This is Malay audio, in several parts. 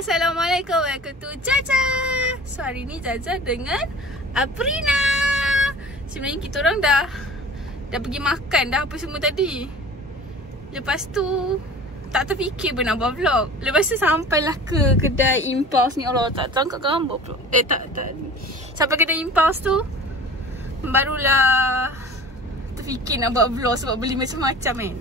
Assalamualaikum. Welcome to Jaja. So hari ni Jaja dengan Aprina. Sebenarnya kita orang dah pergi makan dah apa semua tadi. Lepas tu tak terfikir pun nak buat vlog. Lepas tu sampailah ke kedai Impulse ni. Allah, tak tangkap gambar pula. Tak. Sampai kedai Impulse tu barulah terfikir nak buat vlog sebab beli macam-macam kan.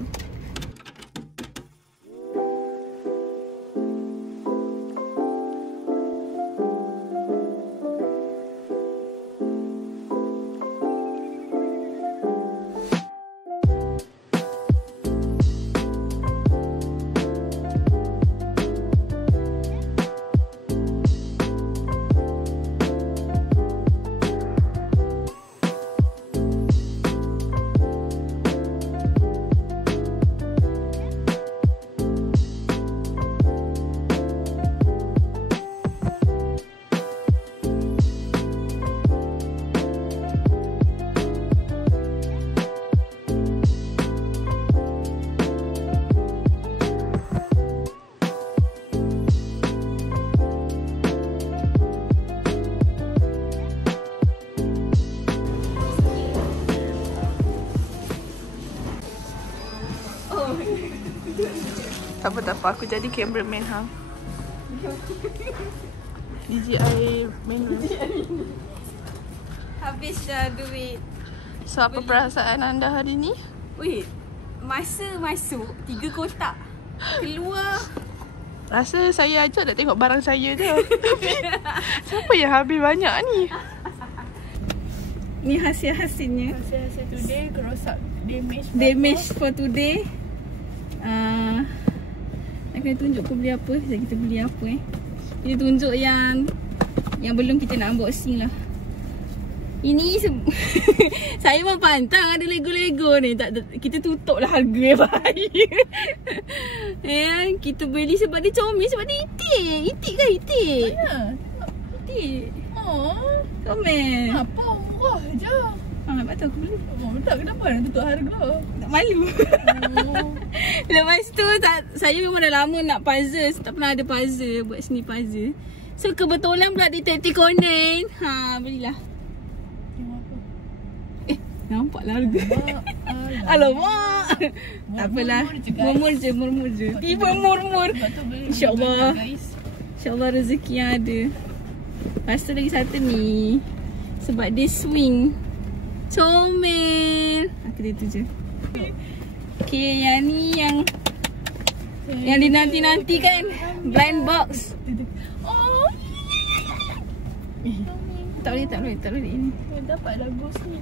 Tak apa, aku jadi cameraman ha. DJI menu. Habis dah duit. So apa perasaan anda hari ni? Wait, masa masuk 3 kotak, keluar rasa saya ajak nak tengok barang saya je. Tapi siapa yang habis banyak ni? Ni hasil-hasilnya. Hasil today, kerosak, damage for today. Nak kena tunjuk pun beli apa. Sekejap kita beli apa Kita tunjuk yang belum kita nak unboxing lah. Ini saya pun pantang ada Lego-Lego ni. Kita tutup lah harga bahaya. Kita beli sebab dia comel. Sebab dia itik. Itik kan itik? Mana? Itik. Oh, comel. Apa? Murah je. Lepas tu aku beli. Tak, kenapa nak tutup harga? Tak malu. Lepas tu saya memang dah lama nak puzzle. Tak pernah ada puzzle. Buat seni puzzle. So kebetulan pula Detektif Conan. Belilah. Nampak lah harga. Alamak. Tak apalah. Murmur je. Tiba murmur. InsyaAllah. InsyaAllah rezeki yang ada. Lepas tu lagi satu ni. Sebab dia swing. Comel. Aku dia tu je. Okay, yang ni yang dinanti-nanti kan. Blind box. Oh. Tak boleh ini. Dapatlah ghost ni.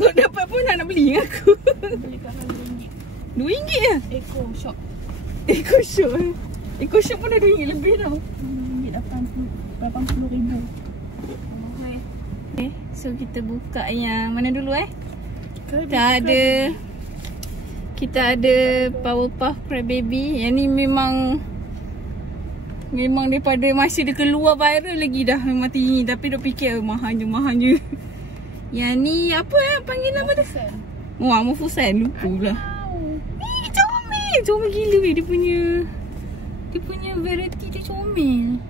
Kau dapat pun nak beli dengan aku. Belikan harga RM2. RM2 je? Eco Shop pun dah RM2 lebih tau. RM80,000. Okay, so kita buka yang mana dulu Kita ada Powerpuff Crybaby. Yang ni memang daripada masa dia keluar viral lagi dah memang tinggi. Tapi dia fikir mahal je. Yang ni apa panggil nama dia? Mofusan. Lupa pula. Comel gila dia punya variety dia comel.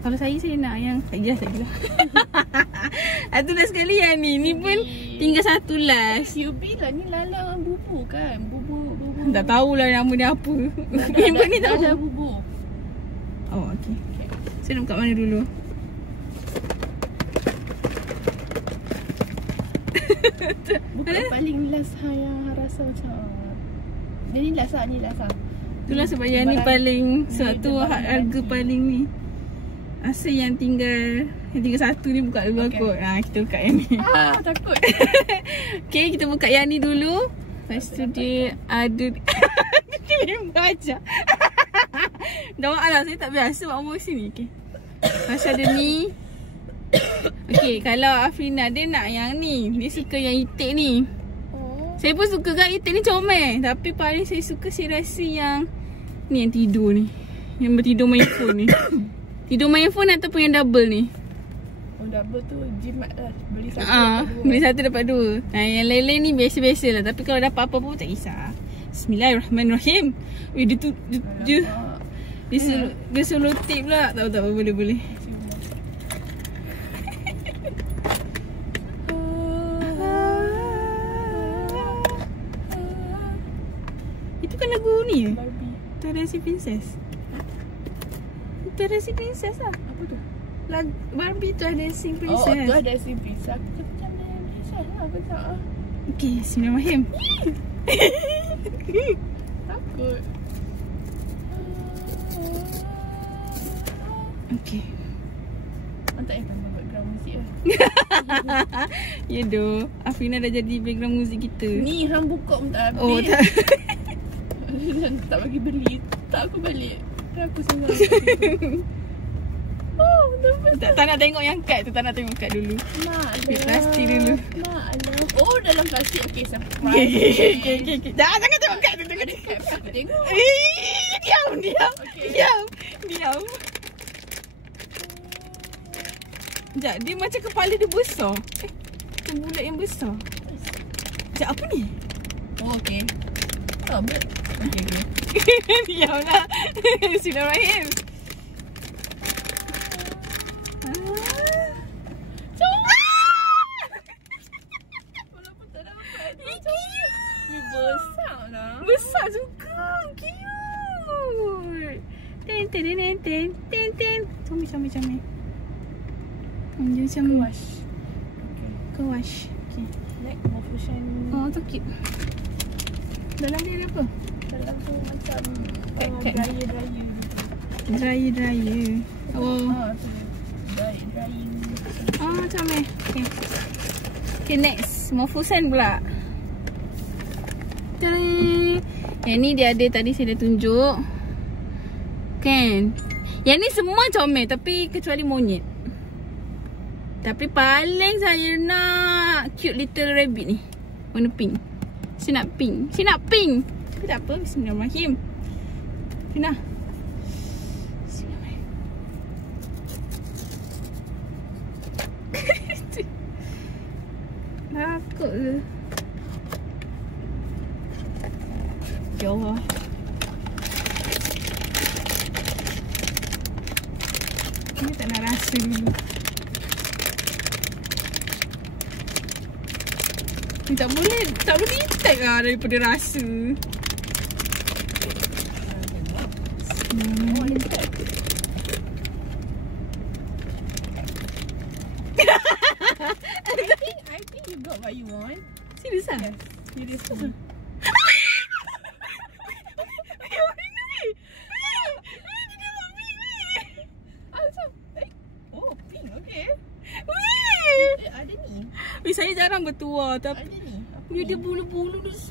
Kalau saya nak yang sajalah. Itulah sekali yang ni pun tinggal satu last. SUV lah ni lalang bubu kan. Bubu. Tak tahulah nama dia apa. Member ni tak ada bubu. Oh okey. Saya nak buka mana dulu? Buka paling last yang rasa macam. Dia ni last lah. Itulah sebab yang ni paling satu harga paling ni. Asal yang tinggal satu ni buka dulu kot. Kita buka yang ni. Takut. Okay, kita buka yang ni dulu. Lepas tu dia ada dia memang ajar. Dah maaf saya tak biasa buat unboxing ni. Okay, pasal ada ni. Okay, kalau Afrina dia nak yang ni. Dia suka yang itik ni. Saya pun suka kan itik ni comel. Tapi paling saya suka, saya rasa yang ni yang tidur ni. Yang bertidur main phone ni. Tidur main phone ataupun yang double ni? Oh, double tu jimat lah. Beli satu dapat dua. Yang lain-lain ni biasa-biasa lah. Tapi kalau dapat apa-apa pun tak kisah. Bismillahirrahmanirrahim. Weh, dia selotip pula. Tak apa, boleh. Itu kan lagu ni Barbie. Dancing Princess. Itu Dancing Princess lah. Apa tu? Lagu Barbie tu Dancing Princess. Oh, tu Dancing Princess. Aku macam Princess lah. Aku tak. Okay, Bismillahirrahmanirrahim. Takut. Okay. Tak payah tambah background muzik lah. Ya doh, Afrina dah jadi background muzik kita. Ni hang buka pun tak habis. Oh tak. Tak bagi beli. Tak aku balik. Aku senang. Oh, tak nak tengok yang kad tu. Tak nak tengok kad dulu. Plastik dulu. Oh, dalam plastik. Okay, surprise. Okay. Jangan tengok kad tu. Tengok. Diam. Diam. Sekejap, dia macam kepala dia besar. Macam bulat yang besar. Sekejap, apa ni? Oh, okay. Okay. Diam lah. Bismillahirrahmanirrahim. Besar juga. Cute. Ten. Comel. Dia macam Kewash. Okay. Next, more fusion. Oh, tu cute. Dalam dia ada apa? Dalam tu macam dryer. Oh. Drying. Oh, macam ni. Okay, next. Morphusan pula. Tadang. Yang ni dia ada tadi saya dah tunjuk. Kan? Yang ni semua comel tapi kecuali monyet. Tapi paling saya nak cute little rabbit ni. Warna pink. Saya nak pink. Tapi tak apa. Bismillahirrahmanirrahim. Fina. Bismillahirrahmanirrahim. Takut ke? Ya Allah. Ini tak nak rasa dulu. Ni tak boleh detect lah daripada rasa. I think you got what you want. Serius lah? Yes, seriously. Oh, pink, okay. Ada ni. Saya jarang bertuah tapi Ada ni. dia bulu-bulu dia best.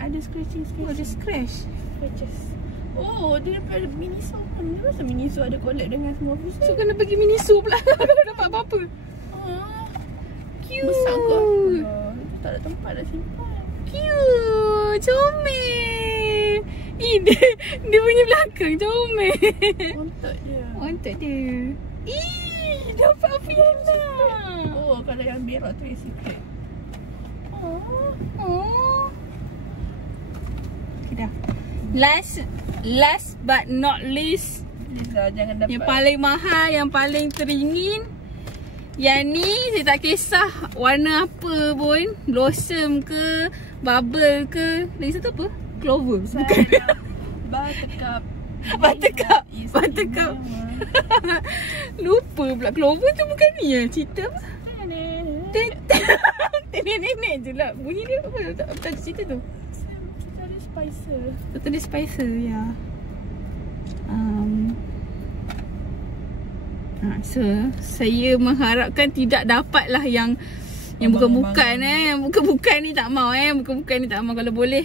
Ada scratching. Oh, ada scratch. Scratches. Oh, dia daripada Miniso pun. Dia rasa Miniso ada collab dengan semua pusat. So kena pergi Miniso pula. Dapat apa-apa. Cute. Besar ke? Tak ada tempat nak simpan. Cute. Comel. Dia punya belakang comel. Ontok dia. Dapat Fiona. Oh, kalau yang berak tu yang secret. Oh. Okay, dah. Last but not least, Liza, jangan dapat. yang paling mahal, yang paling teringin. Yang ni saya tak kisah warna apa pun. Blossom ke, bubble ke. Lagi satu apa? Clover. Bukan. Buttercup. Lupa pula. Clover tu bukan ni ya. Cerita apa? Nenek je lah. Bunyi dia apa? Tak cerita tu. Totally Spicer, ya. So saya mengharapkan tidak dapatlah yang bukan-bukan yang bukan-bukan ni tak mau bukan-bukan ni tak mau. Kalau boleh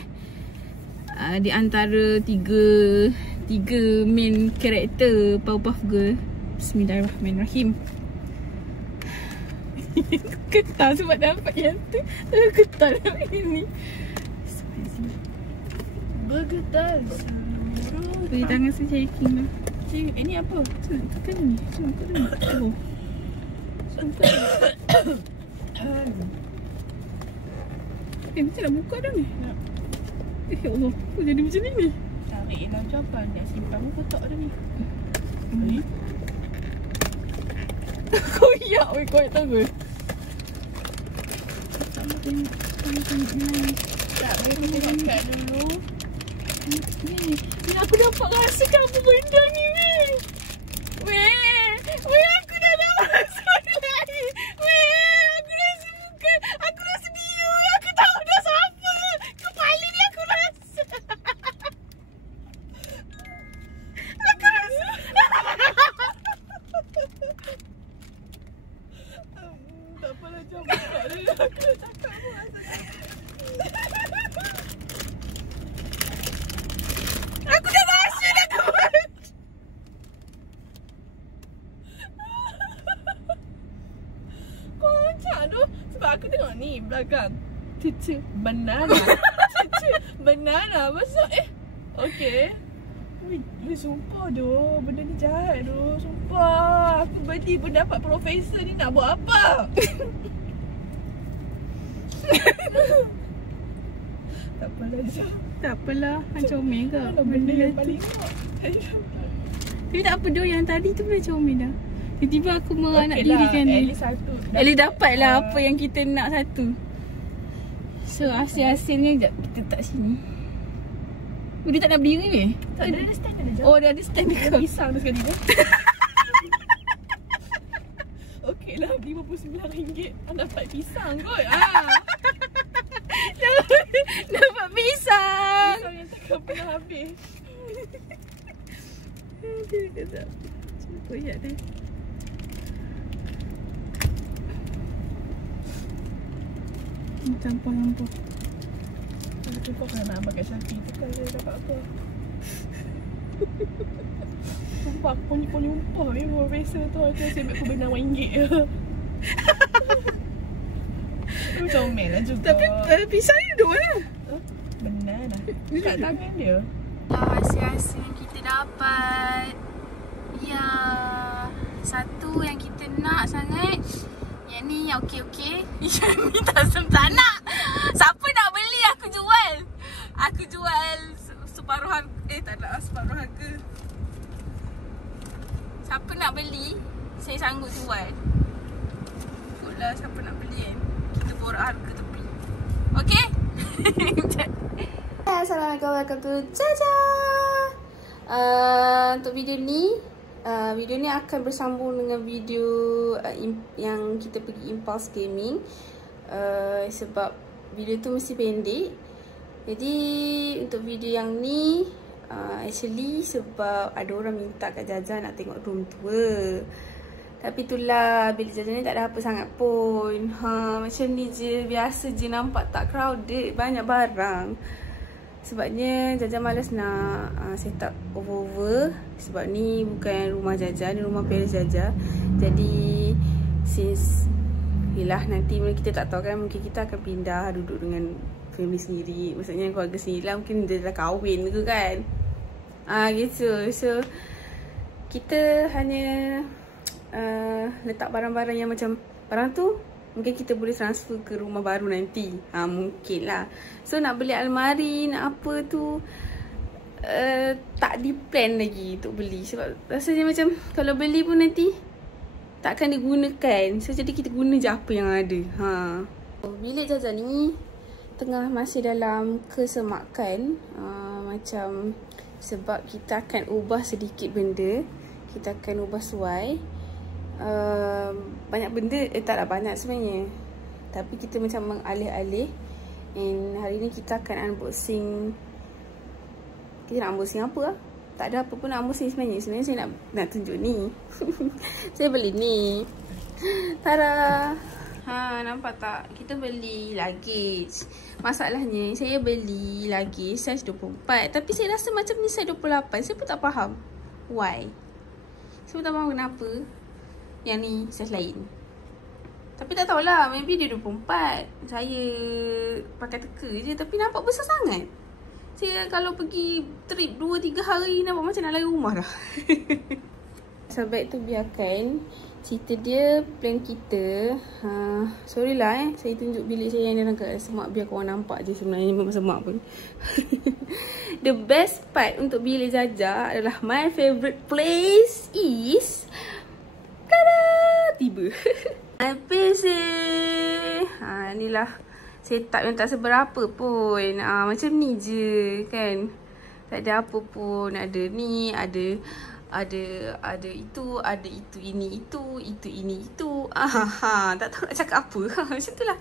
di antara tiga main karakter Powerpuff Girl. Bismillahirrahmanirrahim. Ketar sebab dapat yang tu. Ketar dapat ini. Bergetar. Bagi tangan saya shaking lah. Ini apa? Tekan ni. Oh. Sampai. Mesti nak buka dah ni. Ya Allah, kok jadi macam ni? Tarik lah jawapan. Nak simpan kotak dah ni. Koyak weh, koyak tahu ke? Tak makan ni. Tak, mereka tengokkan dulu. Ni aku dapat rasakan apa benda ni weh. Weh, aku dah dapat rasa lain. Weh, aku rasa bukan. Aku rasa dia. Aku tahu dah siapa. Kepala ni aku rasa. Aku rasa. Tak apalah, jom buka dulu. Aku dah cakap pun rasa. Aku dah rasa dah kawan. Kau macam tu. Sebab aku tengok ni belakang. Cucu banana. Cucu banana. Maksud okay. Sumpah doh. Benda ni jahat doh. Sumpah. Aku beli pun dapat profesor ni nak buat apa? Tak apalah, Jom. Tak apalah, comel ke? Kalau benda yang paling Tapi tak apa doh, yang tadi tu boleh comel dah. Tiba-tiba aku meranak dirikan lah, dia. at least satu. At least dapat lah apa yang kita nak satu. So hasil-hasilnya sekejap kita letak sini. Dia tak nak berdiri ni? Tak ada stand ada je. Oh, dia ada stand Ada dekat. pisang tu sekali tu. Okey lah, RM59 dapat pisang kot. Dapat pisang. Pisang yang takkan pernah habis. Sekejap. Cuba koyak dah. Lampau-lampau. Cuba kalau nak pakai Shopee tu kan dia dapat apa. Sumpah aku nyumpah ni profesor tu. Aku rasa aku benar RM1 je. Aku comel lah juga. Tapi pisang ni duduk mana? Benar lah. Kat tangan dia. Hasil-hasil yang kita dapat. Ya, satu yang kita nak sangat. Yang ni yang okey-okey. Yang ni tak nak. Siapa nak beli aku jual. Aku jual separuh harga. Tak nak separuh harga. Siapa nak beli, saya sanggup jual. Ikutlah siapa nak beli kan. Kita borak harga tepi. Okey? Assalamualaikum, welcome to Jaja. Untuk video ni akan bersambung dengan video yang kita pergi Impulse Gaming. Sebab video tu mesti pendek. Jadi untuk video yang ni actually sebab ada orang minta kat Jaja nak tengok room tour. Tapi itulah, bilik Jaja ni tak ada apa sangat pun. Macam ni je, biasa je, nampak tak crowded, banyak barang. Sebabnya Jaja malas nak set up over-over. Sebab ni bukan rumah Jaja, ni rumah parents Jaja. Jadi since yelah nanti kita tak tahu kan, mungkin kita akan pindah duduk dengan family sendiri. Maksudnya keluarga sendiri lah, mungkin dia dah kahwin ke kan. Gitu. So kita hanya letak barang-barang yang macam barang tu mungkin kita boleh transfer ke rumah baru nanti. Mungkin lah. So nak beli almari, nak apa tu tak di plan lagi untuk beli. Sebab rasanya macam kalau beli pun nanti takkan digunakan. So jadi kita guna je apa yang ada. Bilik Jaja ni tengah masih dalam kesemakan. Macam sebab kita akan ubah sedikit benda. Kita akan ubah suai. Banyak benda, taklah banyak sebenarnya. Tapi kita macam mengalih-alih. And hari ni kita akan unboxing. Kita nak unboxing apa lah? Tak ada apa pun nak unboxing sebenarnya. Sebenarnya saya nak tunjuk ni. Saya beli ni. Tara. Nampak tak? Kita beli luggage. Masalahnya saya beli luggage size 24. Tapi saya rasa macam ni size 28. Saya pun tak faham why. Saya pun tak faham kenapa yang ni size lain. Tapi tak tahulah, maybe dia 24. Saya pakai teka je. Tapi nampak besar sangat. Saya kalau pergi trip 2-3 hari, nampak macam nak lari rumah dah. Sahabat tu biarkan cerita dia, plan kita. Sorry lah saya tunjuk bilik saya yang dalam keadaan semak biar korang nampak je sebenarnya memang semak pun. The best part untuk bilik Jaja adalah my favorite place is tiba. My PC. Inilah setup yang tak seberapa pun. Macam ni je kan. Tak ada apa pun. Ada ni, ada itu, ada itu, ini, itu ini, itu. Tak tahu nak cakap apa. Macam tu lah.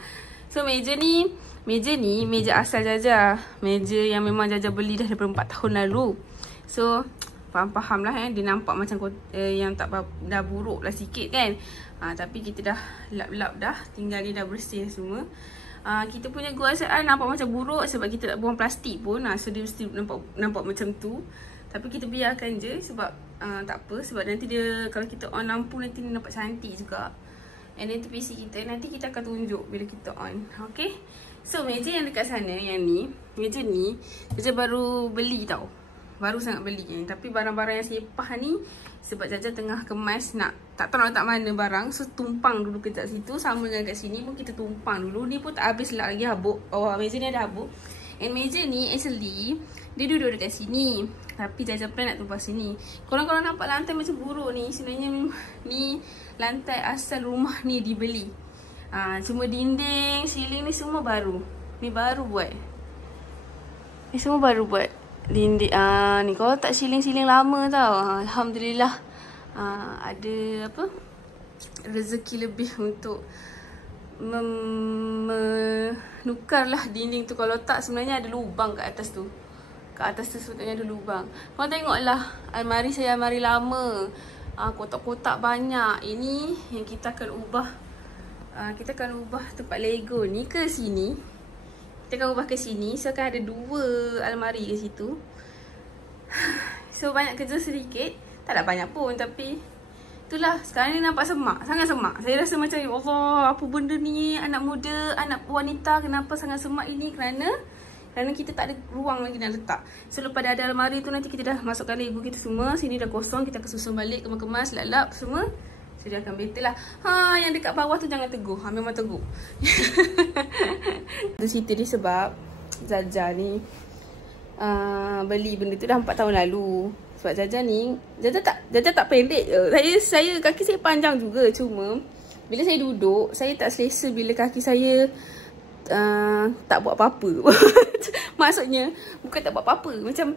So meja ni meja asal Jaja. Meja yang memang Jaja beli dah daripada 4 tahun lalu. So faham lah dia nampak macam yang tak dah buruk lah sikit kan. Tapi kita dah lap-lap dah. Tinggal ni dah bersih semua. Kita punya guasaan nampak macam buruk sebab kita tak buang plastik pun. So dia mesti nampak macam tu. Tapi kita biarkan je sebab tak apa. Sebab nanti dia, kalau kita on lampu nanti dia nampak cantik juga. And then tu PC kita, nanti kita akan tunjuk bila kita on. Okay. So meja yang dekat sana, yang ni, meja ni Jaja baru beli tau. Baru sangat beli kan. Tapi barang-barang yang sepah ni, sebab Jaja tengah kemas nak, tak tahu nak letak mana barang. So tumpang dulu kejap situ. Sama dengan kat sini pun kita tumpang dulu. Ni pun tak habis lagi habuk. Meja ni ada habuk. And meja ni actually dia duduk dekat sini. Tapi Jaja plan nak tumpang sini. Korang-korang nampak lantai macam buruk ni. Sebenarnya ni lantai asal rumah ni dibeli. Cuma dinding, ceiling ni semua baru. Ni baru buat. Ni semua baru buat. Dinding ni kalau tak ceiling lama tau. Alhamdulillah. Ada apa? Rezeki lebih untuk menukarlah dinding tu. Kalau tak sebenarnya ada lubang kat atas tu. Kat atas tu sebetulnya ada lubang. Korang tengoklah almari saya, almari lama. Kotak-kotak banyak. Ini yang kita akan ubah. Kita akan ubah tempat Lego ni ke sini. Kita akan ubah ke sini. So akan ada 2 almari ke situ. So banyak kerja sedikit. Tak ada banyak pun tapi itulah, sekarang ni nampak semak. Sangat semak. Saya rasa macam ya Allah, apa benda ni. Anak muda, anak wanita kenapa sangat semak ini. Kerana kita tak ada ruang lagi nak letak. So lepas dah ada almari tu nanti kita dah masukkan Lego kita semua. Sini dah kosong. Kita akan susun balik, kemas-kemas, lap-lap semua. So dia akan better lah. Yang dekat bawah tu jangan teguh. Memang teguh. Tu cerita dia sebab Jaja ni beli benda tu dah 4 tahun lalu. Sebab Jaja ni Jaja tak pendek je. Saya kaki saya panjang juga. Cuma bila saya duduk, saya tak selesa bila kaki saya tak buat apa-apa. Maksudnya bukan tak buat apa-apa, macam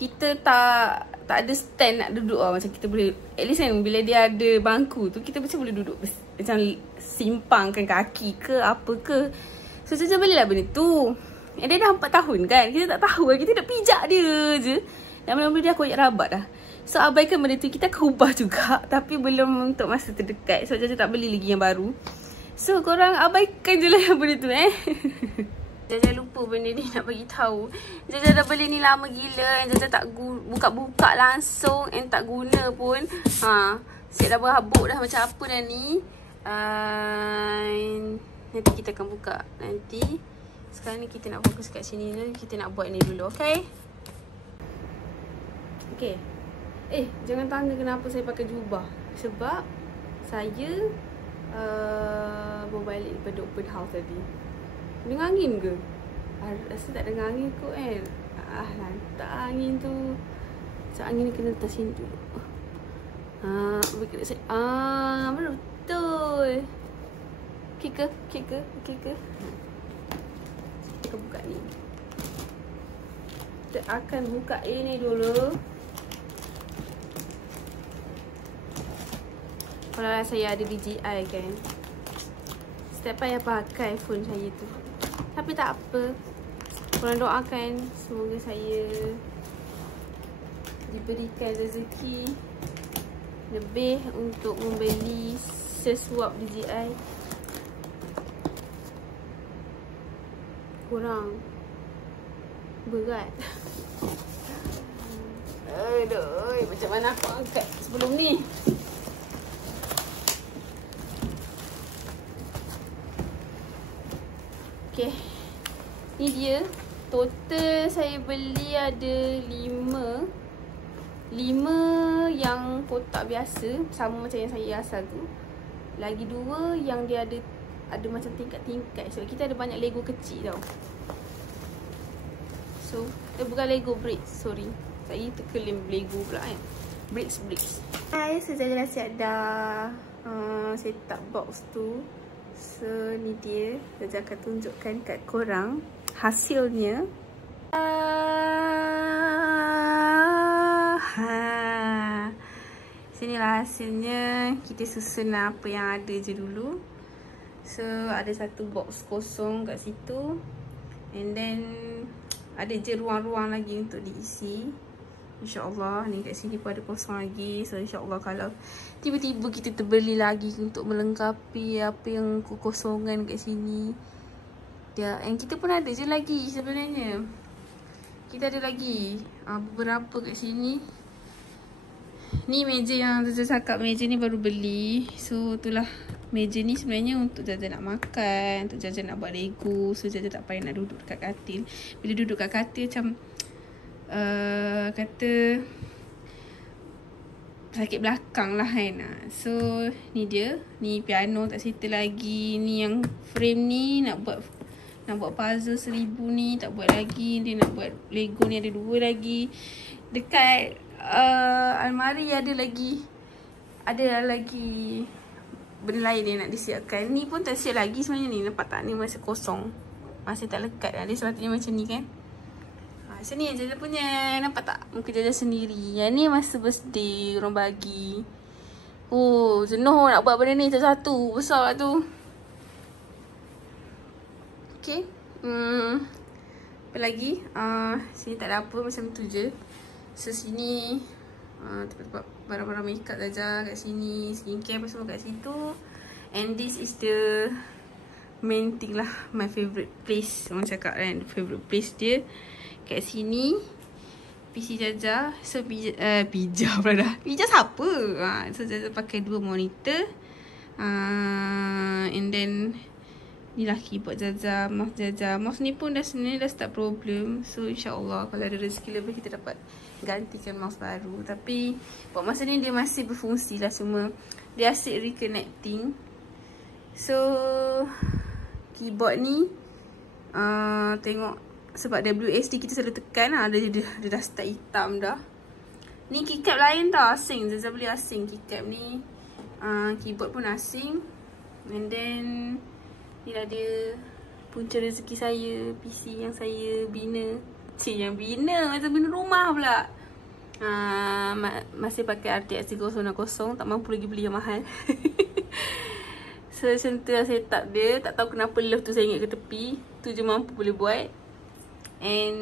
kita tak ada stand nak duduk lah. Macam kita boleh, at least kan bila dia ada bangku tu, kita macam boleh duduk macam simpangkan kaki ke apa ke. So Jaja belilah benda tu. And dia dah 4 tahun kan. Kita tak tahu kan, kita nak pijak dia je. Dan mula-mula dia koyak rabat dah. So abaikan benda tu. Kita akan ubah juga. Tapi belum untuk masa terdekat. So Jaja tak beli lagi yang baru. So korang abaikan je lah yang benda tu Jaja lupa benda ni nak bagi tahu. Jaja dah beli ni lama gila. And Jaja tak buka-buka langsung. And tak guna pun. Set dah berhabuk dah macam apa dah ni. Nanti kita akan buka. Nanti sekarang ni kita nak fokus kat sini ni. Kita nak buat ni dulu, okay? Okay. Jangan tanya kenapa saya pakai jubah. Sebab saya berbalik daripada open house tadi. Dengar angin ke? Rasa tak dengar angin kot kan? Lantak angin tu. So angin ni kena letak sini dulu. Betul. Okay ke? Kita akan buka ni. Kita akan buka ini dulu. Kalau saya ada DJI kan, setiap payah pakai phone saya tu. Tapi tak apa. Korang doakan semoga saya diberikan rezeki lebih untuk membeli sesuap DJI. Kurang berat. Aduh, macam mana aku angkat sebelum ni? Okay, ni dia. Total saya beli ada 5 5 yang kotak biasa, sama macam yang saya asal tu. Lagi 2 yang dia ada macam tingkat-tingkat. Sebab kita ada banyak Lego kecil tau. So, bukan Lego bricks, sorry. Saya terkelim Lego pula kan. Bricks. Guys, saya dah siap dah set up box tu. So, ni dia. Saya akan tunjukkan kat korang hasilnya. Sinilah hasilnya. Kita susun apa yang ada je dulu. So ada satu box kosong kat situ. And then ada je ruang-ruang lagi untuk diisi. InsyaAllah ni kat sini pun ada kosong lagi. So insyaAllah kalau tiba-tiba kita terbeli lagi untuk melengkapi apa yang kekosongan kat sini. And kita pun ada je lagi sebenarnya. Kita ada lagi beberapa kat sini. Ni meja yang Zaza cakap, meja ni baru beli. So itulah, meja ni sebenarnya untuk Zaza nak makan, untuk Zaza nak buat Lego. So Zaza tak payah nak duduk dekat katil. Bila duduk kat katil macam kata sakit belakang lah kan. So ni dia, ni piano tak settle lagi. Ni yang frame ni nak buat puzzle 1000 ni tak buat lagi. Dia nak buat Lego ni ada 2 lagi. Dekat almari ada lagi benda lain dia nak disiapkan. Ni pun tak siap lagi sebenarnya ni. Nampak tak? Ni masih kosong, masih tak lekat. Dia sepatutnya macam ni kan. Macam ni Jaja punya. Nampak tak? Muka Jaja sendiri. Yang ni masa birthday orang bagi. Oh, jenuh nak buat benda ni satu-satu. Besar tu. Okay. Apa lagi? Sini tak ada apa, macam tu je. So sini tempat-tempat barang-barang makeup Zaza kat sini, skincare apa semua kat situ. And this is the main thing lah, my favourite place. Orang cakap kan, favourite place dia kat sini. PC Zaza. So pija pula dah. Pija siapa? So Zaza pakai 2 monitor. And then ni lah keyboard Zaza, mouse Zaza. Mouse ni pun sebenarnya dah start problem. So insyaAllah kalau ada rezeki lebih kita dapat gantikan mouse baru. Tapi buat masa ni dia masih berfungsi lah. Cuma dia asyik reconnecting. So keyboard ni tengok sebab WSD kita selalu tekan lah. Dia dah start hitam dah. Ni keycap lain tau, asing. Zaza beli asing keycap ni. Keyboard pun asing. And then ni lah dia punca rezeki saya, PC yang saya bina. Yang bina, macam bina rumah pula. Masih pakai RTX 3060, tak mampu lagi beli yang mahal. So macam tu lah setup dia. Tak tahu kenapa love tu saya ingat ke tepi. Tu je mampu boleh buat. And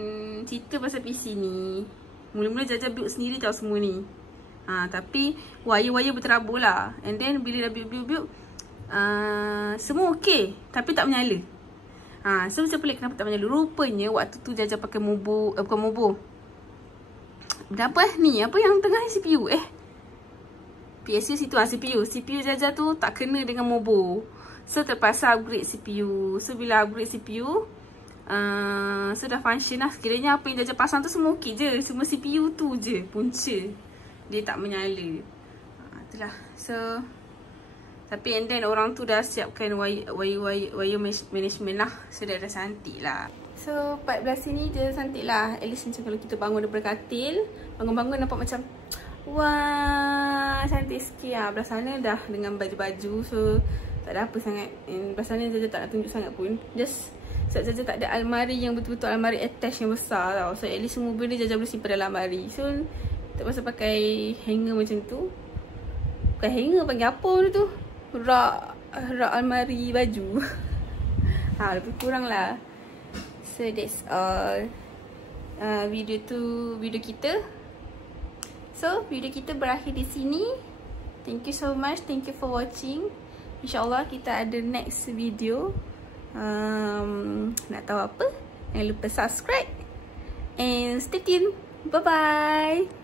cerita pasal PC ni, mula-mula Jaja build sendiri tau semua ni. Tapi wire-wire berterabur lah. And then bila dah build semua okey, tapi tak menyala. So macam pelik kenapa tak menyala. Rupanya waktu tu Jaja pakai mobo, bukan mobo. Apa ni? Apa yang tengah CPU? PSU situ CPU Jaja tu tak kena dengan mobo. So terpaksa upgrade CPU. So bila upgrade CPU, so dah function lah. Sekiranya apa yang Jaja pasang tu semua okey je. Cuma CPU tu je punca dia tak menyala. Itulah. So tapi and then orang tu dah siapkan wire management lah. So dah cantik lah. So part belah sini dia cantik lah. At least macam kalau kita bangun daripada katil, bangun-bangun nampak macam wah, cantik sikit lah. Belah sana dah dengan baju-baju. So tak ada apa sangat. And belah sana Jaja tak nak tunjuk sangat pun. Just sebab Jaja tak ada almari yang betul-betul almari attach yang besar tau. So at least semua benda Jaja boleh simpan dalam almari. So terpaksa pakai hanger macam tu. Bukan hanger, panggil apa tu? Rak almari baju. Lebih kurang lah. So that's all. Video kita. So video kita berakhir di sini. Thank you so much. Thank you for watching. InsyaAllah kita ada next video. Nak tahu apa? Jangan lupa subscribe and stay tuned. Bye bye.